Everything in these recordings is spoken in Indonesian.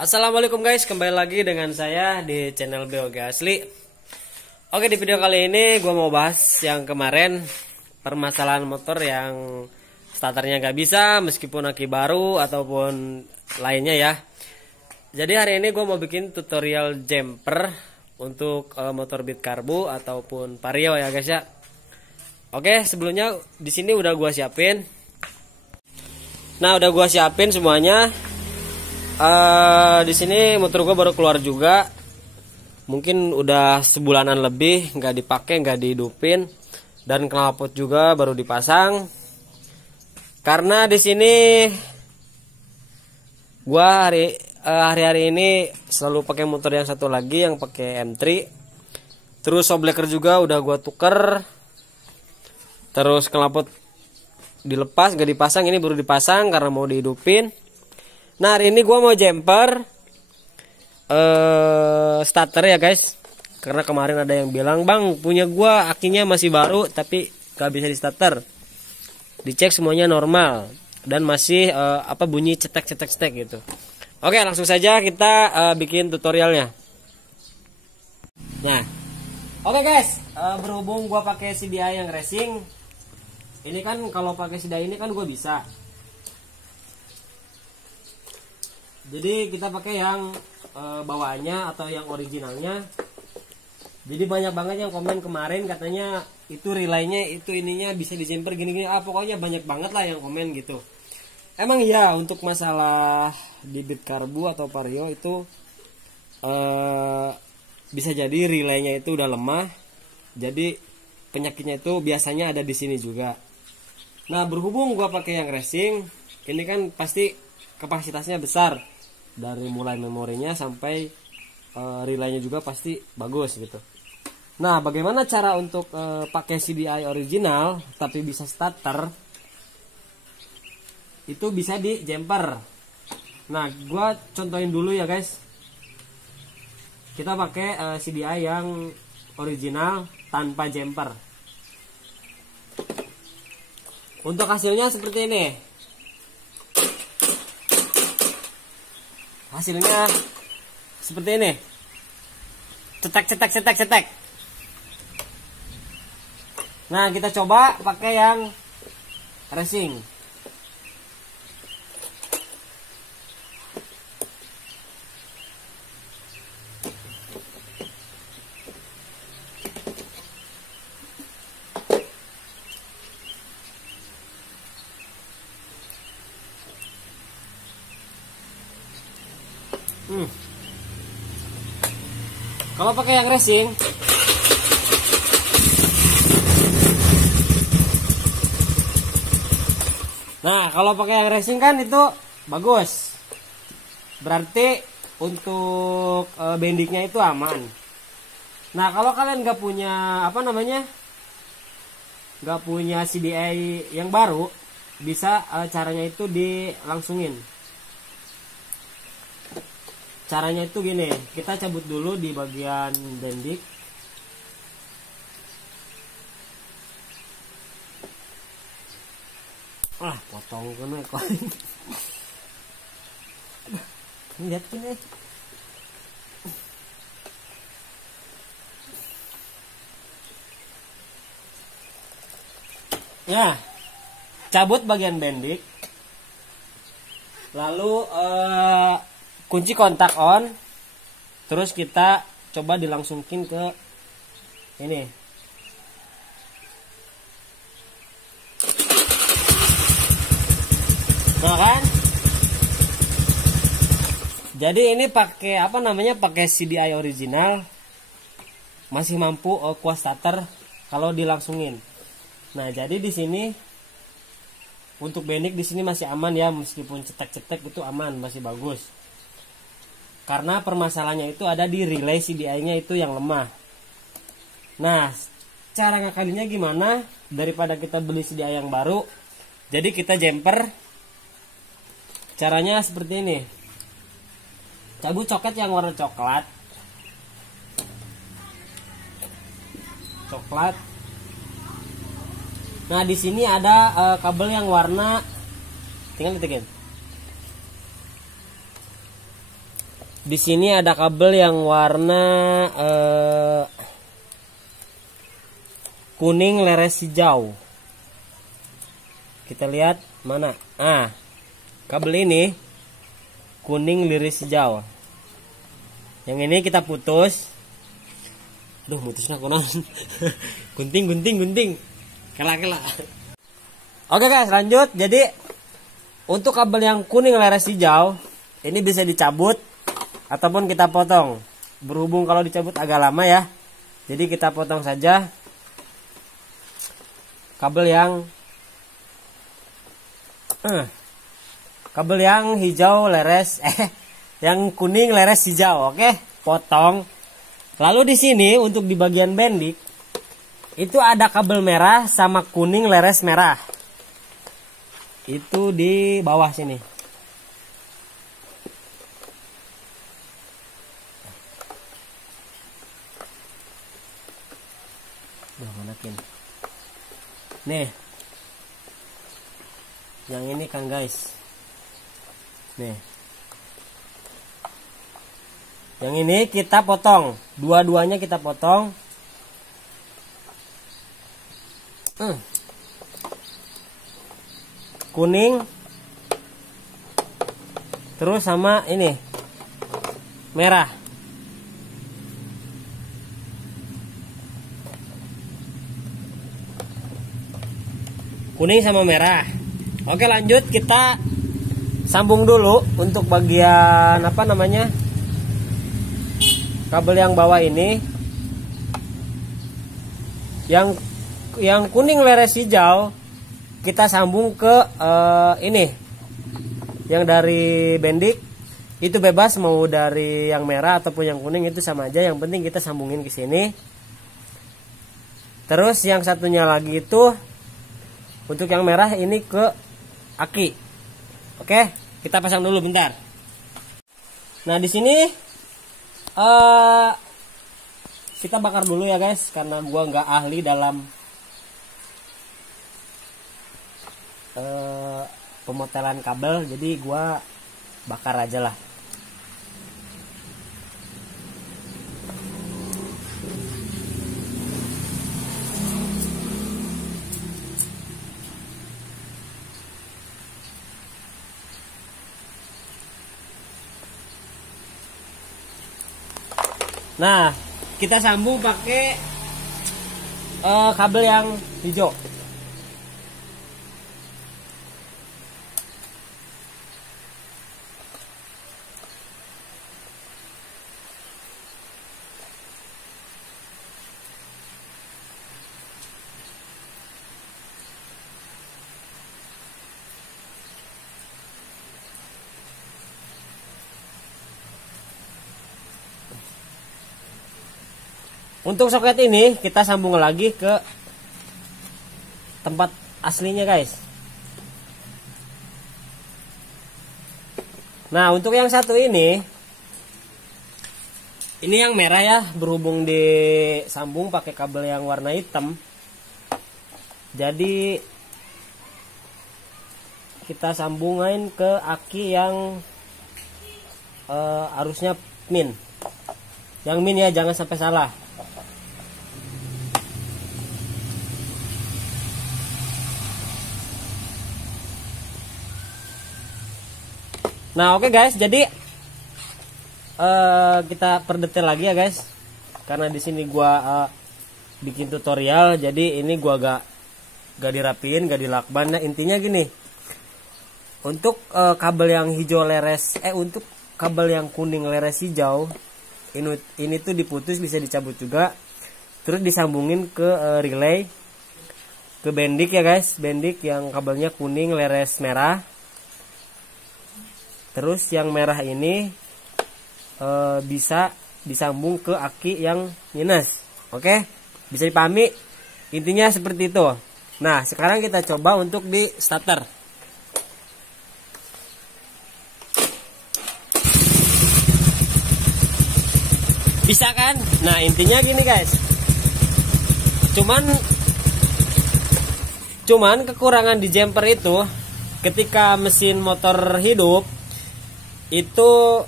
Assalamualaikum guys, kembali lagi dengan saya di channel Bioga Asli. Oke, di video kali ini gue mau bahas yang kemarin, permasalahan motor yang starternya gak bisa meskipun aki baru ataupun lainnya ya. Jadi hari ini gue mau bikin tutorial jumper untuk motor Beat Karbu ataupun Vario ya guys ya. Oke, sebelumnya di sini udah gue siapin. Nah, udah gue siapin semuanya. Di sini motor gue baru keluar juga, mungkin udah sebulanan lebih nggak dipakai, nggak dihidupin, dan knalpot juga baru dipasang. Karena di sini gue hari-hari ini selalu pakai motor yang satu lagi yang pakai M3. Terus shockbreaker juga udah gue tuker. Terus knalpot dilepas, nggak dipasang, ini baru dipasang karena mau dihidupin. Nah, hari ini gue mau jumper starter ya guys. Karena kemarin ada yang bilang, "Bang, punya gue akinya masih baru tapi gak bisa di starter." Dicek semuanya normal dan masih bunyi cetek gitu. Oke, langsung saja kita bikin tutorialnya. Nah, oke guys, berhubung gue pakai CDI yang racing, ini kan kalau pakai CDI ini kan gue bisa. Jadi kita pakai yang bawaannya atau yang originalnya. Jadi banyak banget yang komen kemarin katanya itu relaynya itu ininya bisa di jumper gini-gini. Pokoknya banyak banget lah yang komen gitu. Emang ya untuk masalah di Beat Karbu atau Vario itu bisa jadi relaynya itu udah lemah. Jadi penyakitnya itu biasanya ada di sini juga. Nah, berhubung gua pakai yang racing, ini kan pasti kapasitasnya besar. Dari mulai memorinya sampai relaynya juga pasti bagus gitu. Nah, bagaimana cara untuk pakai CDI original tapi bisa starter? Itu bisa di jumper. Nah, gua contohin dulu ya guys. Kita pakai CDI yang original tanpa jumper. Untuk hasilnya seperti ini. Hasilnya seperti ini. Cetek. Nah, kita coba pakai yang racing. Kalau pakai yang racing, nah kalau pakai yang racing kan itu bagus, berarti untuk bendingnya itu aman. Nah, kalau kalian nggak punya nggak punya CDI yang baru, bisa caranya itu dilangsungin. Caranya itu gini, kita cabut dulu di bagian bendik. Potong kan kok. Lihat ini. Ya, cabut bagian bendik. Lalu kunci kontak on, terus kita coba dilangsungin ke ini. Nah kan, jadi ini pakai pakai CDI original masih mampu kuas starter kalau dilangsungin. Nah, jadi di sini untuk benik di sini masih aman ya, meskipun cetek itu aman, masih bagus. Karena permasalahannya itu ada di relay CDI-nya itu yang lemah. Nah, cara ngakalinnya gimana? Daripada kita beli CDI yang baru, jadi kita jumper. Caranya seperti ini. Cabut soket yang warna coklat. Nah, di sini ada kabel yang warna, tinggal ditekan. Di sini ada kabel yang warna kuning leres hijau. Kita lihat mana? Kabel ini kuning liris hijau. Yang ini kita putus. Aduh, putusnya konon. gunting. Kela. Oke guys, lanjut. Jadi untuk kabel yang kuning leres hijau ini bisa dicabut ataupun kita potong. Berhubung kalau dicabut agak lama ya, jadi kita potong saja kabel yang hijau leres yang kuning leres hijau. Oke, potong. Lalu di sini untuk di bagian bendik itu ada kabel merah sama kuning leres merah. Itu di bawah sini. Nih, yang ini kan guys. Nih, yang ini kita potong, dua-duanya kita potong. Kuning, terus sama ini merah. Kuning sama merah. Oke, lanjut kita sambung dulu untuk bagian apa namanya, kabel yang bawah ini. Yang kuning leres hijau kita sambung ke ini yang dari bendik. Itu bebas mau dari yang merah ataupun yang kuning, itu sama aja, yang penting kita sambungin ke sini. Terus yang satunya lagi itu untuk yang merah ini ke aki. Oke, kita pasang dulu bentar. Nah, di sini kita bakar dulu ya guys, karena gua nggak ahli dalam pemotelan kabel, jadi gua bakar aja lah. Nah, kita sambung pakai kabel yang hijau. Untuk soket ini kita sambung lagi ke tempat aslinya guys. Nah, untuk yang satu ini yang merah ya, berhubung disambung pakai kabel yang warna hitam, jadi kita sambungin ke aki yang arusnya min. Yang min ya, jangan sampai salah. Nah, oke guys, jadi kita perdetail lagi ya guys, karena di sini gua bikin tutorial, jadi ini gua gak dirapiin, gak dilakban. Nah, intinya gini, untuk kabel yang hijau leres, untuk kabel yang kuning leres hijau, ini tuh diputus, bisa dicabut juga, terus disambungin ke relay, ke bendik ya guys, bendik yang kabelnya kuning leres merah. Terus yang merah ini bisa disambung ke aki yang minus. Oke, bisa dipahami, intinya seperti itu. Nah, sekarang kita coba untuk di starter. Bisa kan? Nah, intinya gini guys, cuman kekurangan di jumper itu, ketika mesin motor hidup itu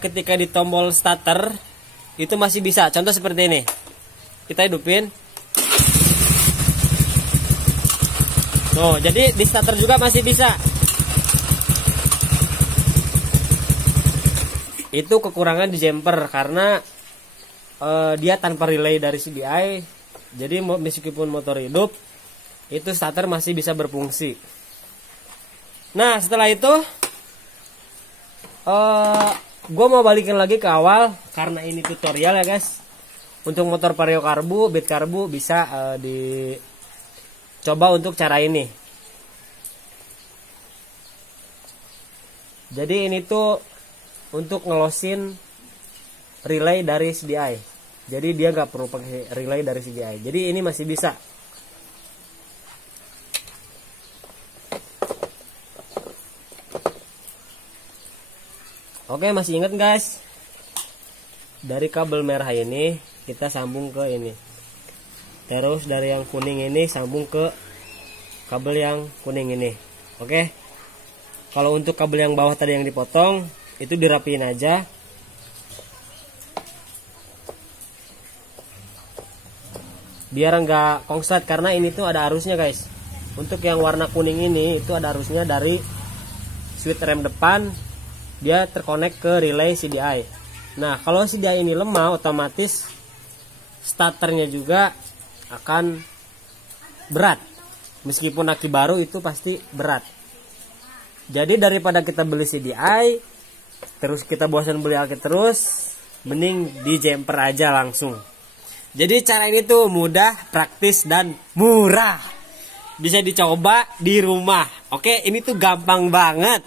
ketika di tombol starter itu masih bisa. Contoh seperti ini. Kita hidupin. Tuh, jadi di starter juga masih bisa. Itu kekurangan di jumper karena dia tanpa relay dari CDI. Jadi meskipun motor hidup, itu starter masih bisa berfungsi. Nah, setelah itu gue mau balikin lagi ke awal karena ini tutorial ya guys. Untuk motor Vario karbu, beat karbu bisa dicoba untuk cara ini. Jadi ini tuh untuk ngelosin relay dari CDI. Jadi dia nggak perlu pakai relay dari CDI. Jadi ini masih bisa. Oke, masih ingat guys? Dari kabel merah ini kita sambung ke ini. Terus dari yang kuning ini sambung ke kabel yang kuning ini. Oke. Kalau untuk kabel yang bawah tadi yang dipotong, itu dirapiin aja. Biar nggak konslet karena ini tuh ada arusnya guys. Untuk yang warna kuning ini itu ada arusnya dari switch rem depan, dia terkonek ke relay CDI. Nah, kalau CDI ini lemah, otomatis starternya juga akan berat. Meskipun aki baru itu pasti berat. Jadi daripada kita beli CDI, terus kita bosan beli aki terus, mending di jumper aja langsung. Jadi cara ini tuh mudah, praktis, dan murah. Bisa dicoba di rumah. Oke, ini tuh gampang banget.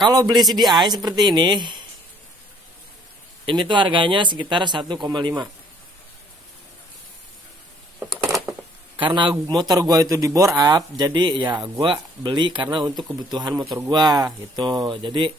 Kalau beli CDI seperti ini tuh harganya sekitar 1,5. Karena motor gua itu di bore up, jadi ya gua beli karena untuk kebutuhan motor gua gitu. Jadi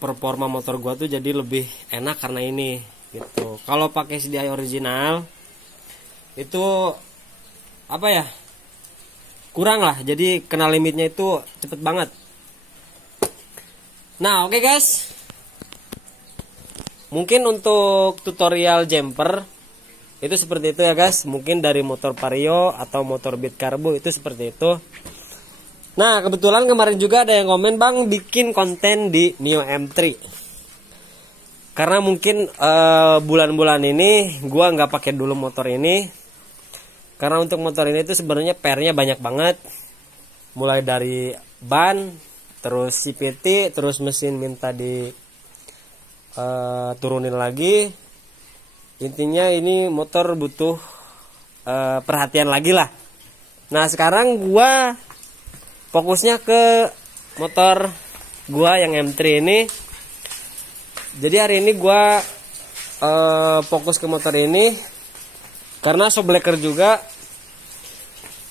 performa motor gua tuh jadi lebih enak karena ini gitu. Kalau pakai CDI original itu apa ya? Kurang lah, jadi kena limitnya itu cepet banget. Nah, oke guys. Mungkin untuk tutorial jumper itu seperti itu ya guys. Mungkin dari motor Vario atau motor beat karbu itu seperti itu. Nah, kebetulan kemarin juga ada yang komen, "Bang, bikin konten di Mio M3." Karena mungkin bulan-bulan ini gua nggak pakai dulu motor ini. Karena untuk motor ini itu sebenarnya PR-nya banyak banget. Mulai dari ban, terus CVT, terus mesin minta di turunin lagi. Intinya ini motor butuh perhatian lagi lah. Nah, sekarang gua fokusnya ke motor gua yang M3 ini. Jadi hari ini gua fokus ke motor ini karena shockbreaker juga.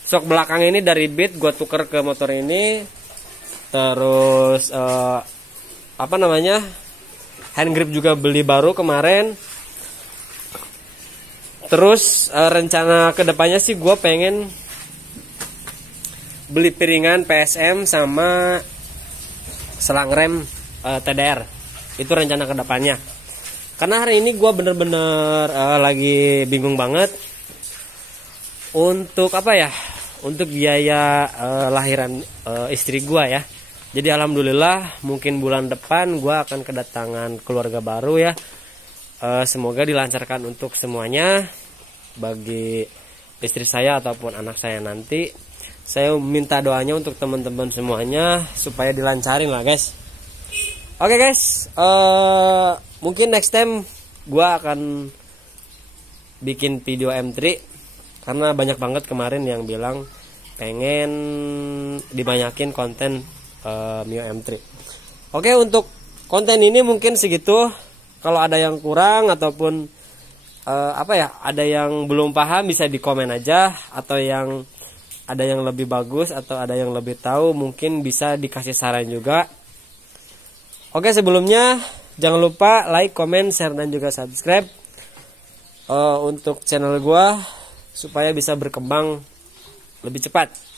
Shock belakang ini dari Beat gua tuker ke motor ini. Terus apa namanya? Hand grip juga beli baru kemarin. Terus rencana kedepannya sih gue pengen beli piringan PSM sama selang rem TDR. Itu rencana kedepannya. Karena hari ini gue bener-bener lagi bingung banget untuk apa ya? Untuk biaya lahiran istri gue ya. Jadi alhamdulillah mungkin bulan depan gue akan kedatangan keluarga baru ya. Semoga dilancarkan untuk semuanya. Bagi istri saya ataupun anak saya nanti, saya minta doanya untuk teman-teman semuanya supaya dilancarin lah guys. Oke guys, mungkin next time gue akan bikin video M3. Karena banyak banget kemarin yang bilang pengen dibanyakin konten Mio M3. Oke, untuk konten ini mungkin segitu. Kalau ada yang kurang ataupun apa ya, ada yang belum paham bisa di komen aja, atau yang ada yang lebih bagus atau ada yang lebih tahu mungkin bisa dikasih saran juga. Oke, sebelumnya jangan lupa like, comment, share dan juga subscribe untuk channel gua supaya bisa berkembang lebih cepat.